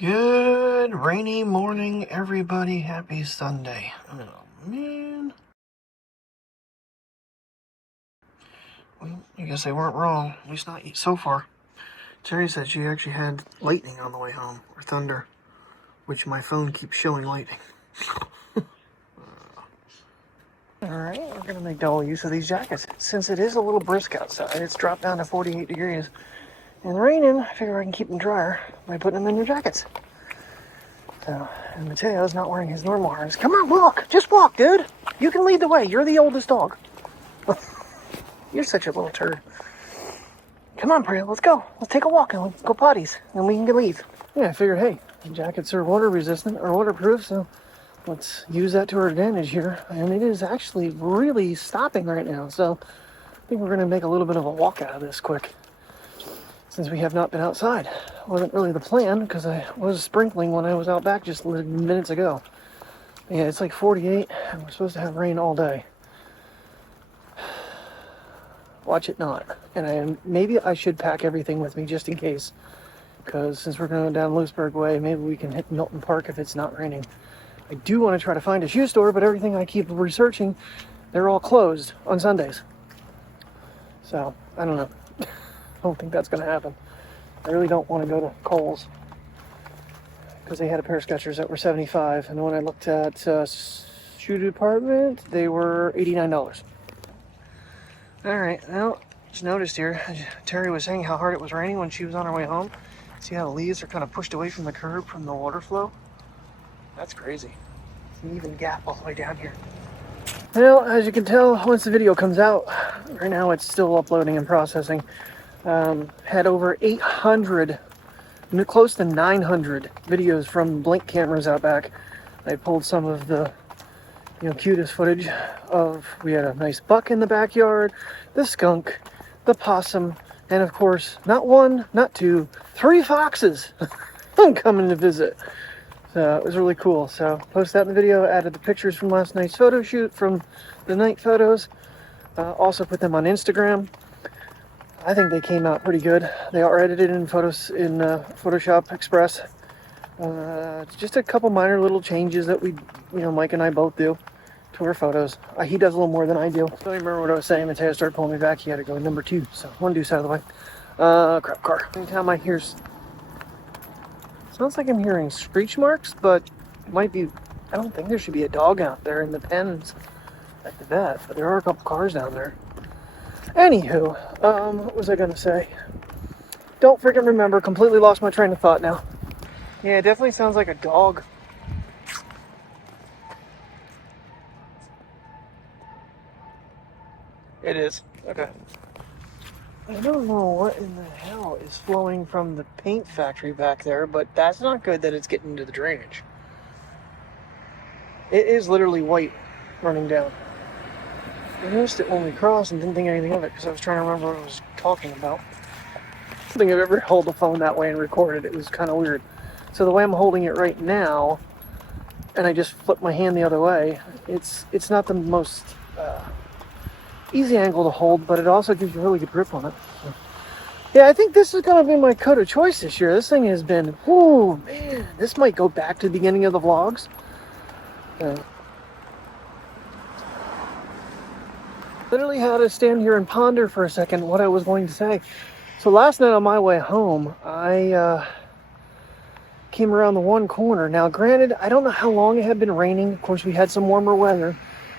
Good rainy morning, everybody. Happy Sunday. Oh, man. Well, I guess they weren't wrong. At least not so far. Terry said she actually had lightning on the way home, or thunder, which my phone keeps showing lightning. Alright, we're going to make double use of these jackets. Since it is a little brisk outside, it's dropped down to 48 degrees. And raining, I figure I can keep them drier by putting them in their jackets. So, and Mateo's not wearing his normal harness. Come on, walk! Just walk, dude! You can lead the way. You're the oldest dog. You're such a little turd. Come on, Priya, let's go. Let's take a walk and let's go potties. And we can leave. Yeah, I figured, hey, the jackets are water resistant or waterproof, so let's use that to our advantage here. And it is actually really stopping right now, so I think we're going to make a little bit of a walk out of this quick, since we have not been outside. Wasn't really the plan, because I was sprinkling when I was out back just minutes ago. Yeah, it's like 48, and we're supposed to have rain all day. Watch it not. And maybe I should pack everything with me just in case, because since we're going down Lewisburg Way, maybe we can hit Milton Park if it's not raining. I do want to try to find a shoe store, but everything I keep researching, they're all closed on Sundays. So, I don't know. I don't think that's going to happen. I really don't want to go to Kohl's, because they had a pair of Skechers that were $75, and when I looked at shoe department, they were $89. Alright, well, just noticed here, Terry was saying how hard it was raining when she was on her way home. See how the leaves are kind of pushed away from the curb from the water flow? That's crazy. It's an even gap all the way down here. Well, as you can tell, once the video comes out, right now it's still uploading and processing. Had over 800, close to 900 videos from Blink cameras out back. I pulled some of the cutest footage of, we had a nice buck in the backyard, the skunk, the possum, and of course, not one, not two, 3 foxes coming to visit. So it was really cool. So posted that in the video, added the pictures from last night's photo shoot from the night photos. Also put them on Instagram. I think they came out pretty good. They are edited in Photoshop Express. Just a couple minor little changes that we, Mike and I both do to our photos. He does a little more than I do. So I remember what I was saying. Mateo started pulling me back. He had to go number 2. So one deuce out of the way. Crap car. Anytime I hear, sounds like I'm hearing screech marks, but it might be, I don't think there should be a dog out there in the pens at the vet, but there are a couple cars down there. Anywho, what was I going to say? Don't freaking remember. Completely lost my train of thought now. Yeah, it definitely sounds like a dog. It is. Okay. I don't know what in the hell is flowing from the paint factory back there, but that's not good that it's getting into the drainage. It is literally white running down. I noticed it when we crossed and didn't think anything of it because I was trying to remember what I was talking about. I don't think I've ever held the phone that way and recorded. It was kind of weird. So the way I'm holding it right now, and I just flip my hand the other way, it's not the most easy angle to hold, but it also gives you a really good grip on it. So, yeah, I think this is going to be my coat of choice this year. This thing has been, whoo, man, this might go back to the beginning of the vlogs. Literally had to stand here and ponder for a second what I was going to say. So last night on my way home, I came around the one corner. Now, granted, I don't know how long it had been raining. Of course, we had some warmer weather,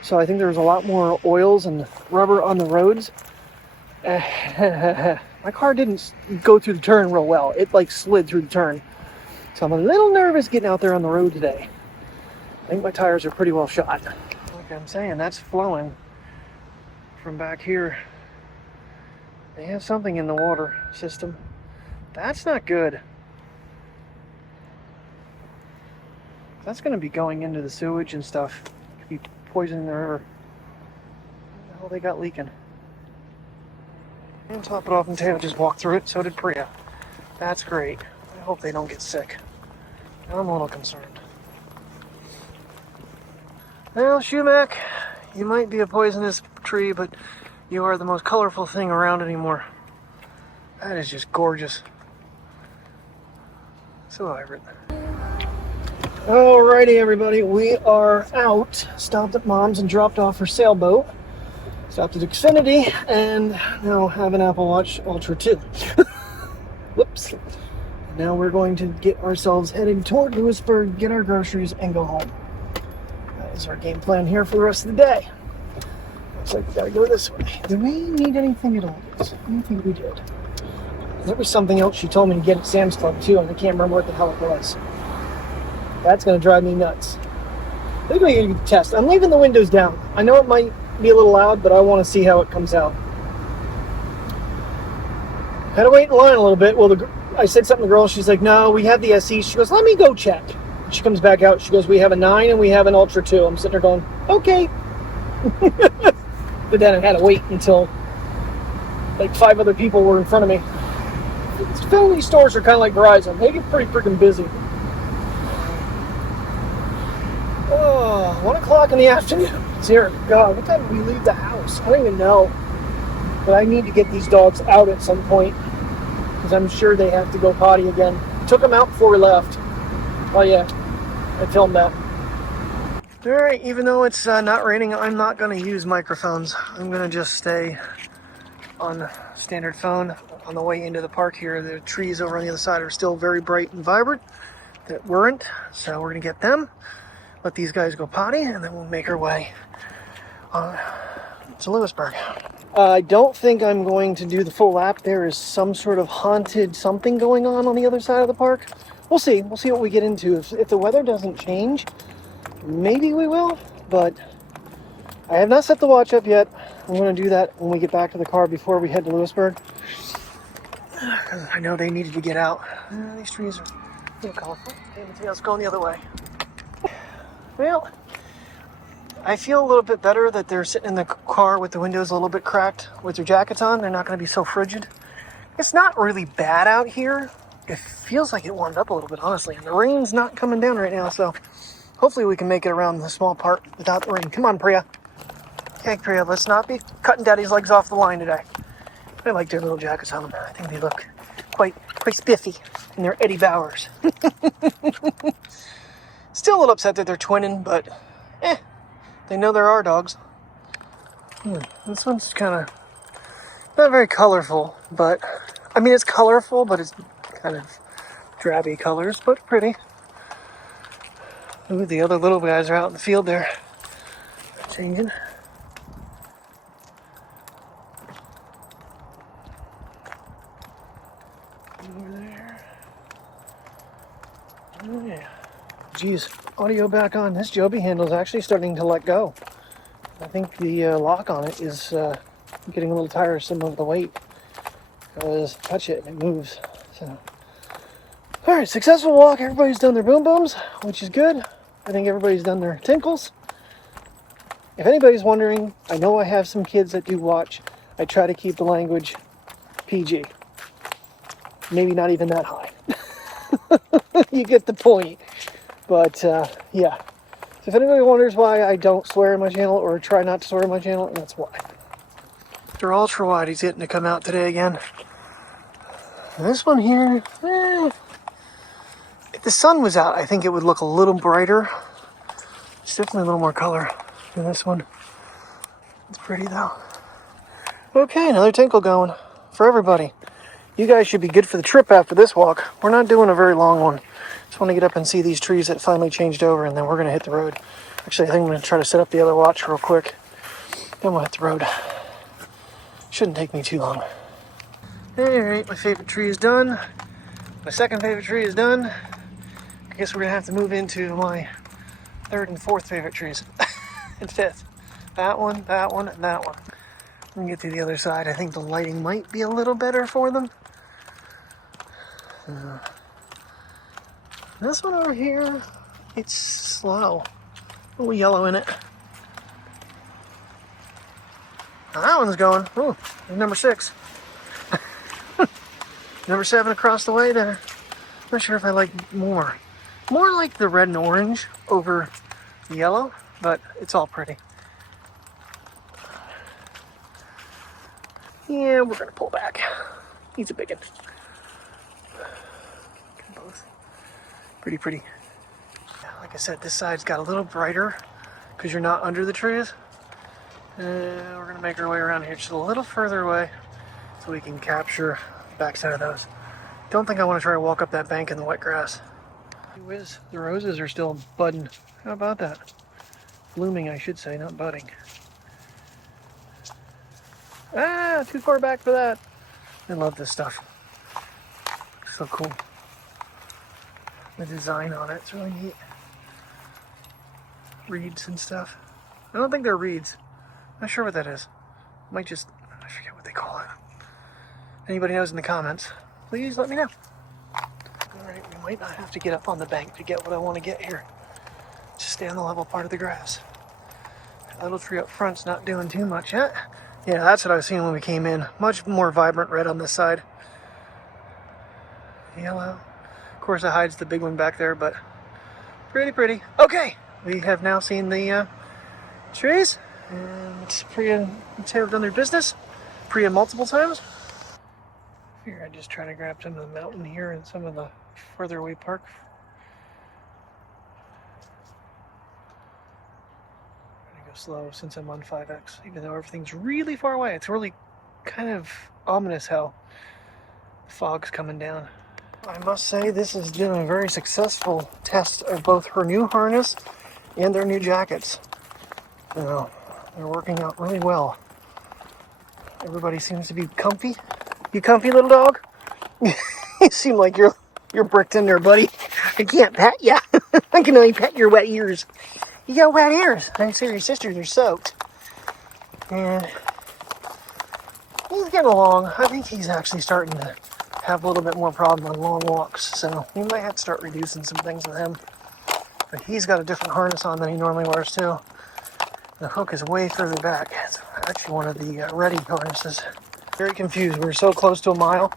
so I think there was a lot more oils and rubber on the roads. My car didn't go through the turn real well. It slid through the turn. So I'm a little nervous getting out there on the road today. I think my tires are pretty well shot. Like I'm saying, that's flowing from back here. They have something in the water system. That's not good. That's going to be going into the sewage and stuff. Could be poisoning the river. What the hell they got leaking? And top it off, and Taylor just walked through it. So did Priya. That's great. I hope they don't get sick. I'm a little concerned. Well, Shumac, you might be a poisonous tree, but you are the most colorful thing around anymore. That is just gorgeous. So vibrant. Alrighty, everybody, we are out. Stopped at Mom's and dropped off her sailboat. Stopped at Xfinity and now have an Apple Watch Ultra 2. Whoops. Now we're going to get ourselves headed toward Lewisburg, get our groceries, and go home. That is our game plan here for the rest of the day. Looks like we gotta go this way. Do we need anything at all? I don't think we did. There was something else she told me to get at Sam's Club too, and I can't remember what the hell it was. That's going to drive me nuts. I think we need to test. I'm leaving the windows down. I know it might be a little loud, but I want to see how it comes out. Had to wait in line a little bit. Well, I said something to the girl. She's like, no, we have the SE. She goes, let me go check. She comes back out. She goes, we have a 9 and we have an Ultra 2. I'm sitting there going, okay. But then I had to wait until like 5 other people were in front of me. These stores are kind of like Verizon. They get pretty freaking busy. 1 o'clock in the afternoon. Dear God, what time did we leave the house? I don't even know. But I need to get these dogs out at some point because I'm sure they have to go potty again. Took them out before we left. Oh yeah, I filmed that. Alright, even though it's not raining, I'm not going to use microphones. I'm going to just stay on standard phone. On the way into the park here, the trees over on the other side are still very bright and vibrant that weren't, so we're going to get them. Let these guys go potty, and then we'll make our way to Lewisburg. I don't think I'm going to do the full lap. There is some sort of haunted something going on the other side of the park. We'll see. We'll see what we get into. If the weather doesn't change, maybe we will, but I have not set the watch up yet. I'm going to do that when we get back to the car before we head to Lewisburg. I know they needed to get out. These trees are a little colorful. Okay, let's go the other way. Well, I feel a little bit better that they're sitting in the car with the windows a little bit cracked with their jackets on. They're not going to be so frigid. It's not really bad out here. It feels like it warmed up a little bit, honestly. And the rain's not coming down right now, so hopefully we can make it around the small part without the rain. Come on, Priya. Okay, Priya, let's not be cutting Daddy's legs off the line today. I like their little jackets on them. I think they look quite spiffy in their Eddie Bowers. Still a little upset that they're twinning, but they know there are dogs. This one's kind of not very colorful, but I mean it's colorful, but it's kind of drabby colors, but pretty. Ooh, the other little guys are out in the field there, changing. Over there. Oh yeah. Geez, audio back on. This Joby handle is actually starting to let go. I think the lock on it is getting a little tiresome of the weight. Because touch it and it moves. So, all right, successful walk. Everybody's done their boom booms, which is good. I think everybody's done their tinkles. If anybody's wondering, I know I have some kids that do watch. I try to keep the language PG. Maybe not even that high. You get the point. But, yeah. So if anybody wonders why I don't swear in my channel or try not to swear in my channel, that's why. They're ultra wide. He's getting to come out today again. And this one here, if the sun was out, I think it would look a little brighter. It's definitely a little more color than this one. It's pretty, though. Okay, another tinkle going for everybody. You guys should be good for the trip after this walk. We're not doing a very long one. Just want to get up and see these trees that finally changed over, and then we're going to hit the road. Actually, I think I'm going to try to set up the other watch real quick. Then we'll hit the road. Shouldn't take me too long. Alright, my favorite tree is done. My second favorite tree is done. I guess we're going to have to move into my third and fourth favorite trees. And fifth. That one, and that one. Let me get to the other side. I think the lighting might be a little better for them. This one over here, it's slow. A little yellow in it. Now that one's going. Oh, number 6. Number 7 across the way there. Not sure if I like more. More like the red and orange over the yellow, but it's all pretty. Yeah, we're gonna pull back. He's a big one. Both. Pretty. Like I said, this side's got a little brighter because you're not under the trees. And we're gonna make our way around here just a little further away so we can capture the backside of those. Don't think I want to try to walk up that bank in the wet grass. Whiz, the roses are still budding. How about that? Blooming, I should say, not budding. Ah, too far back for that. I love this stuff. So cool. The design on it, it's really neat. Reeds and stuff. I don't think they're reeds. Not sure what that is. Might just, I forget what they call it. Anybody knows in the comments, please let me know. Alright, we might not have to get up on the bank to get what I want to get here. Just stay on the level part of the grass. That little tree up front's not doing too much yet. Yeah, that's what I was seeing when we came in. Much more vibrant red on this side. Yellow. Of course it hides the big one back there, but pretty. Okay, we have now seen the trees. And Xperia and Tay have done their business. Xperia multiple times. Here, I just try to grab some of the mountain here and some of the further away park. I'm gonna go slow since I'm on 5X, even though everything's really far away. It's really kind of ominous how the fog's coming down. I must say this has been a very successful test of both her new harness and their new jackets. You know, they're working out really well. Everybody seems to be comfy. You comfy, little dog? You seem like you're bricked in there, buddy. I can't pet ya. I can only pet your wet ears. You got wet ears. I see your sisters are soaked. And he's getting along. I think he's actually starting to have a little bit more problem on long walks. So we might have to start reducing some things with him. But he's got a different harness on than he normally wears too. The hook is way further back. It's actually one of the ready harnesses. Very confused. We were so close to a mile.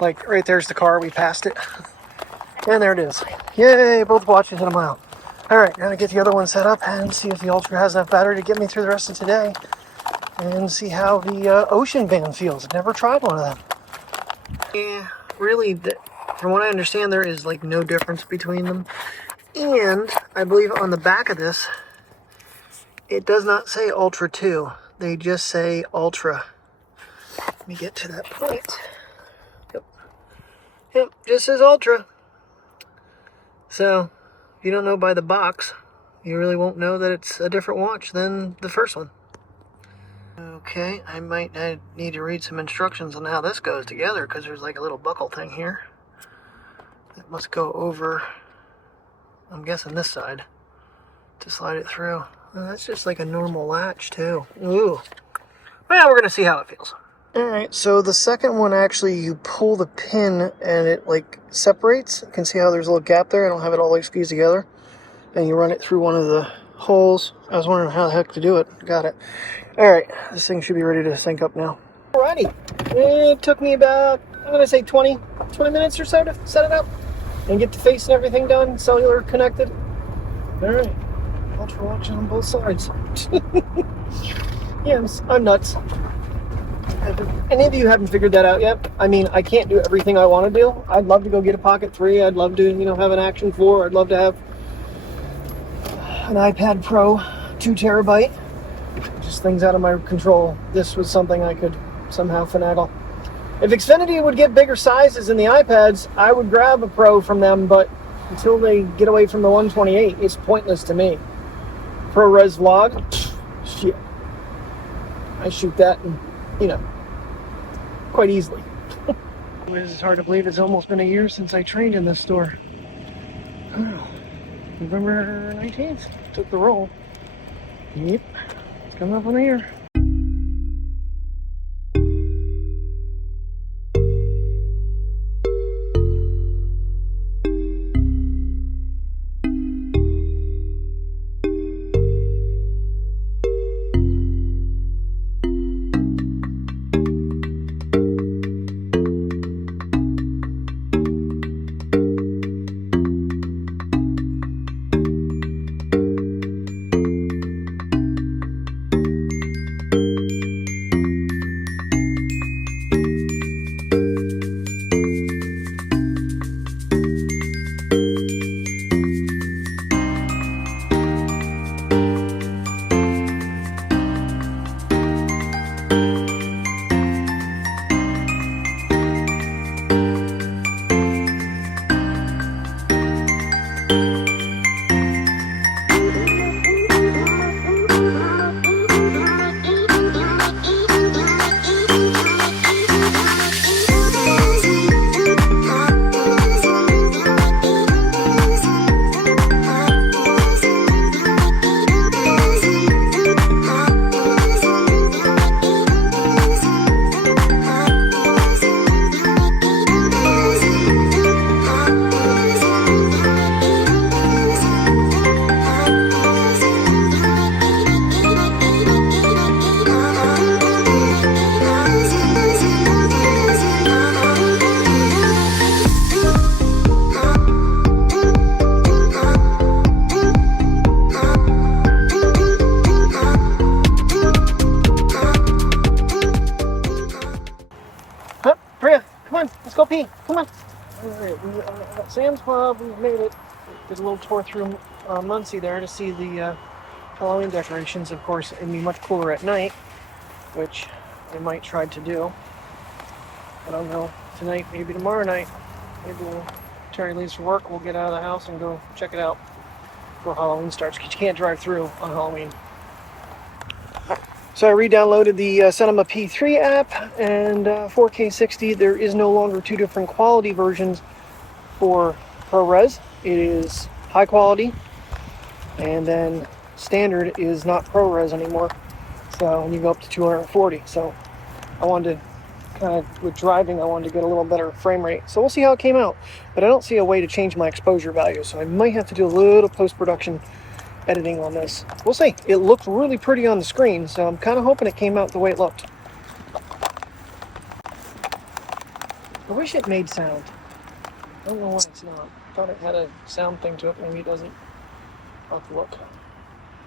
Like right there's the car. We passed it. And there it is. Yay, both watches at a mile. Alright, gonna get the other one set up and see if the Ultra has enough battery to get me through the rest of today. And see how the Ocean Band feels. I've never tried one of them. Yeah, really, from what I understand, there is like no difference between them. And I believe on the back of this, it does not say Ultra 2. They just say Ultra. Let me get to that point. Yep, just says Ultra. So, if you don't know by the box, you really won't know that it's a different watch than the first one. Okay, I might need to read some instructions on how this goes together, because there's like a little buckle thing here that must go over, I'm guessing this side, to slide it through. Oh, that's just like a normal latch too. Ooh. Well, we're gonna see how it feels. Alright, so the second one, actually you pull the pin and it like separates. You can see how there's a little gap there. I don't have it all like squeezed together. And you run it through one of the holes. I was wondering how the heck to do it. Got it. Alright, this thing should be ready to sync up now. Alrighty. It took me about, I'm gonna say 20 minutes or so to set it up and get the face and everything done, cellular connected. Alright. Ultra watching on both sides. Yeah, I'm nuts. If any of you haven't figured that out yet, I mean, I can't do everything I want to do. I'd love to go get a Pocket 3. I'd love to, have an Action 4. I'd love to have an iPad Pro 2 terabyte. Just things out of my control. This was something I could somehow finagle. If Xfinity would get bigger sizes in the iPads, I would grab a Pro from them, but until they get away from the 128, it's pointless to me. ProRes vlog, shit. I shoot that and, quite easily. It's hard to believe it's almost been a year since I trained in this store. Oh, November 19th, took the roll. Yep, it's coming up on a year. Sam's Club, we've made it. Did a little tour through Muncie there to see the Halloween decorations. Of course, it'd be much cooler at night, which I might try to do. I don't know, tonight, maybe tomorrow night. Maybe when Terry leaves for work, we'll get out of the house and go check it out before Halloween starts, because you can't drive through on Halloween. So I re-downloaded the Cinema P3 app and 4K 60. There is no longer two different quality versions for ProRes. It is high quality, and then standard is not ProRes anymore. So when you go up to 240. So I wanted to kind of, with driving, I wanted to get a little better frame rate. So we'll see how it came out. But I don't see a way to change my exposure value. So I might have to do a little post-production editing on this. We'll see. It looked really pretty on the screen, so I'm kind of hoping it came out the way it looked. I wish it made sound. I don't know why it's not. I thought it had a sound thing to it. Maybe it doesn't. I'll have to look.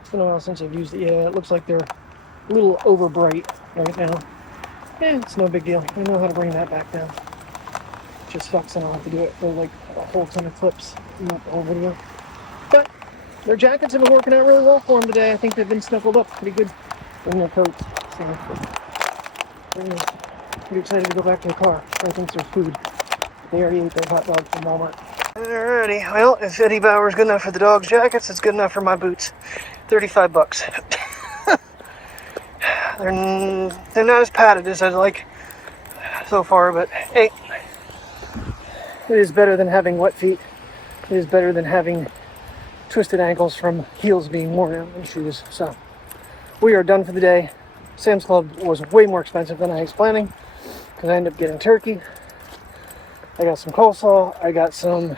It's been a while since I've used it. Yeah, it looks like they're a little over bright right now. Yeah, it's no big deal. I know how to bring that back down. It just sucks and I'll have to do it for like a whole ton of clips, not the whole video. But their jackets have been working out really well for them today. I think they've been snuggled up pretty good in their coats. So, pretty excited to go back to the car. I think there's food. They already ate their hot dogs from Walmart. Alrighty, well, if Eddie Bauer's good enough for the dog's jackets, it's good enough for my boots. $35. They're not as padded as I'd like so far, but hey, it is better than having wet feet. It is better than having twisted ankles from heels being worn out in shoes. So we are done for the day. Sam's Club was way more expensive than I was planning because I ended up getting turkey. I got some coleslaw. I got some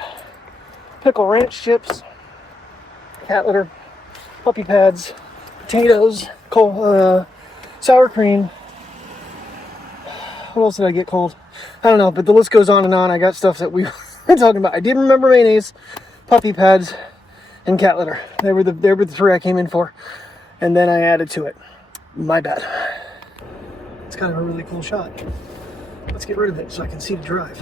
pickle ranch chips, cat litter, puppy pads, potatoes, sour cream. What else did I get cold? I don't know, but the list goes on and on. I got stuff that we were talking about. I did remember mayonnaise, puppy pads, and cat litter. They were the three I came in for, and then I added to it. My bad. It's kind of a really cool shot. Let's get rid of it so I can see the drive.